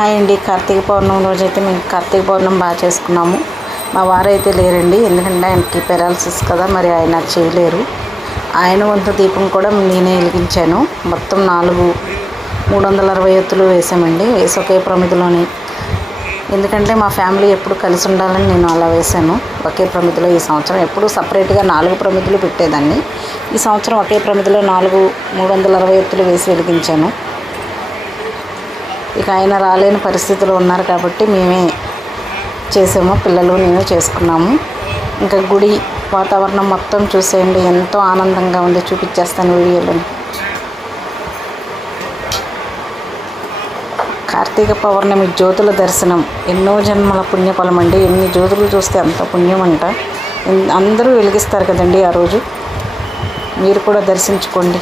Hi అండి. కార్తీక పౌర్ణమి రోజైతే మేము కార్తీక పౌర్ణమి బాగా చేసుకున్నాము. మా వారైతే లేరండి, ఎందుకంటే ఆయనకి పెరాలసిస్ కదా, మరి ఆయన చేయలేరు. ఆయన వంతు దీపం కూడా నేనే వెలిగించాను. మొత్తం 360 ఒత్తులు వేసామండి. వేసి ఒకే ప్రమిదిలోని, ఎందుకంటే మా ఫ్యామిలీ ఎప్పుడు కలిసి ఉండాలని నేను అలా వేశాను. ఒకే ప్రమిదిలో ఈ సంవత్సరం ఎప్పుడు సపరేట్గా 4 ప్రమిదులు పెట్టేదాన్ని. ఈ సంవత్సరం ఒకే ప్రమిదిలో 360 ఒత్తులు వేసి వెలిగించాను. ఇక ఆయన రాలేని పరిస్థితులు ఉన్నారు కాబట్టి మేమే చేసాము, పిల్లలు నేను చేసుకున్నాము. ఇంకా గుడి వాతావరణం మొత్తం చూసేయండి, ఎంతో ఆనందంగా ఉంది. చూపించేస్తాను వీడియోలో. కార్తీక పౌర్ణమి జ్యోతుల దర్శనం ఎన్నో జన్మల పుణ్యఫలం అండి. ఎన్ని జ్యోతులు చూస్తే అంత పుణ్యం అంట. అందరూ వెలిగిస్తారు కదండి ఆ రోజు. మీరు కూడా దర్శించుకోండి.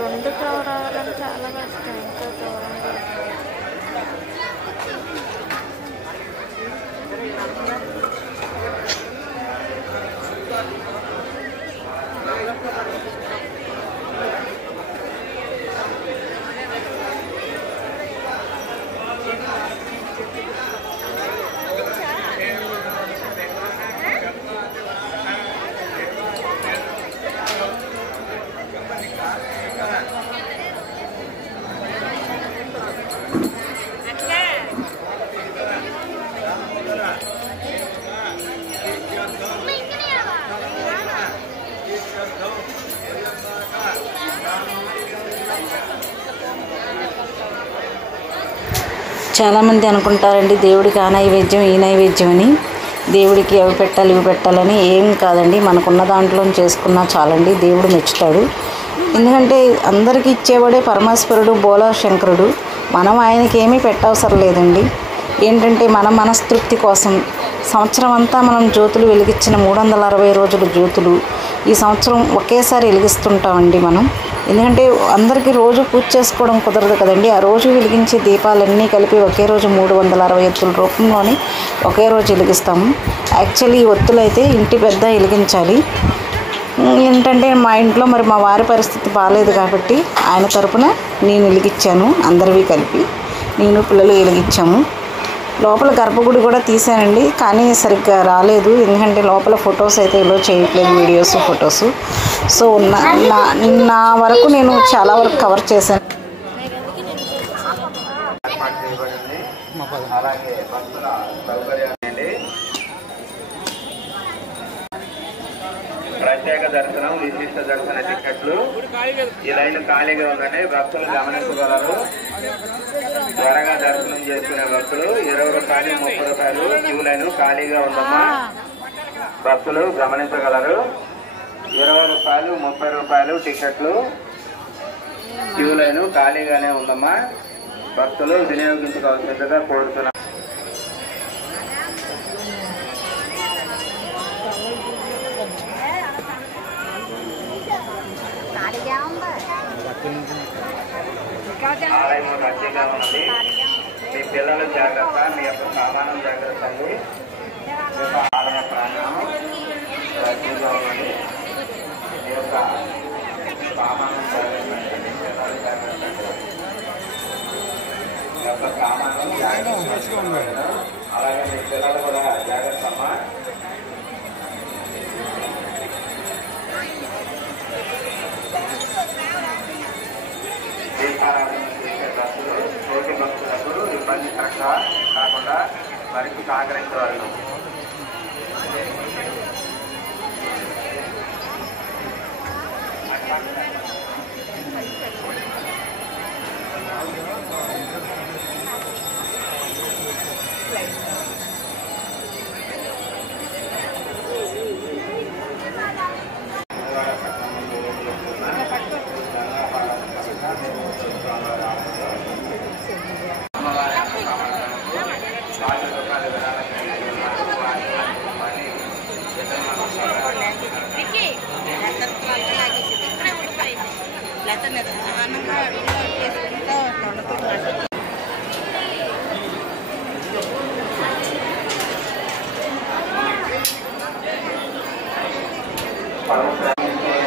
రెండు రావాలని చాలా కష్టం. ఇంకా దూరంగా చాలామంది అనుకుంటారండి దేవుడికి ఆ నైవేద్యం ఈ నైవేద్యం అని. దేవుడికి అవి పెట్టాలి ఇవి పెట్టాలని ఏం కాదండి. మనకున్న దాంట్లో చేసుకున్నా చాలండి, దేవుడు మెచ్చుతాడు. ఎందుకంటే అందరికీ ఇచ్చేవాడే పరమేశ్వరుడు, బోలా శంకరుడు. మనం ఆయనకి ఏమీ పెట్టవసరం లేదండి. ఏంటంటే మన మనస్తృప్తి కోసం సంవత్సరం అంతా మనం జ్యోతులు వెలిగించిన 360 రోజులు జ్యోతులు ఈ సంవత్సరం ఒకేసారి వెలిగిస్తుంటామండి మనం. ఎందుకంటే అందరికీ రోజు పూజ చేసుకోవడం కుదరదు కదండి. ఆ రోజు వెలిగించే దీపాలన్నీ కలిపి ఒకే రోజు 360 ఒత్తుల రూపంలోని ఒకే రోజు వెలిగిస్తాము. యాక్చువల్లీ ఈ ఒత్తులు అయితే ఇంటి పెద్ద వెలిగించాలి. ఏంటంటే మా ఇంట్లో మరి మా వారి పరిస్థితి బాగాలేదు కాబట్టి ఆయన తరపున నేను వెలిగించాను. అందరివి కలిపి నేను పిల్లలు వెలిగించాము. లోపల గర్భగుడి కూడా తీసానండి, కానీ సరిగ్గా రాలేదు. ఎందుకంటే లోపల ఫొటోస్ అయితే ఇలా చేయట్లేదు, వీడియోస్ ఫొటోస్. సో నా వరకు నేను చాలా వరకు కవర్ చేశాను. ప్రత్యేక దర్శనం, విశిష్ట దర్శన టికెట్లు ఈ లైన్ ఖాళీగా ఉందండి. భక్తులు గమనించగలరు. త్వరగా దర్శనం చేసుకునే భక్తులు 20 రూపాయలు 30 రూపాయలు క్యూ లైన్ ఖాళీగా ఉందమ్మా. భక్తులు గమనించగలరు. 20 రూపాయలు 30 రూపాయలు టికెట్లు క్యూ లైన్ ఖాళీగానే ఉందమ్మా. భక్తులు వినియోగించుకోవాల్సిందిగా కోరుతున్నారు. ఆలయం రద్దీగా ఉన్నది. మీ పిల్లలు జాగ్రత్త, మీ యొక్క సామానం జాగ్రత్త అండి. మీ యొక్క ఆలయ ప్రాంగణం రద్దీగా ఉన్నది. మీ యొక్క సామానం జాగ్రత్త అండి. మీ పిల్లలు జాగ్రత్త అండి. మీ యొక్క సామానం జాగ్రత్త. అలాగే మీ పిల్లలు కూడా జాగ్రత్త అమ్మా. దీపారాధన చేసే భక్తులు తోటి భక్తులకు ఇబ్బంది కాకుండా వారికి సహకరించగలరు.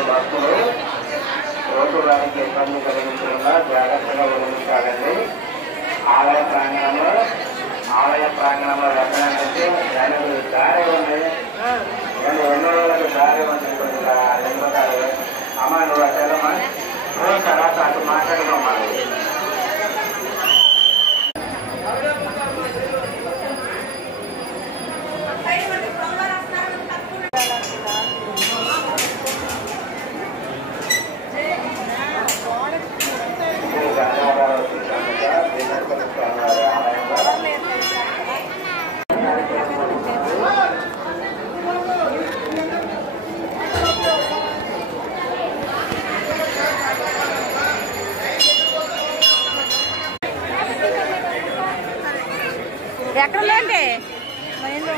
భక్తులు రోడ్డు వారికి ఇబ్బంది కలిగించకుండా జాగ్రత్తగా వివరించాలండి. ఆలయ ప్రాంగణంలో ఎక్కడంటే దారి ఉంది, ఎన్నో రోజులకు దారి ఉంది. అమ్మ నువ్వు అట్టమ్మా తర్వాత అటు మాట్లాడమమ్మా. ఎక్కడండి మైండ్లో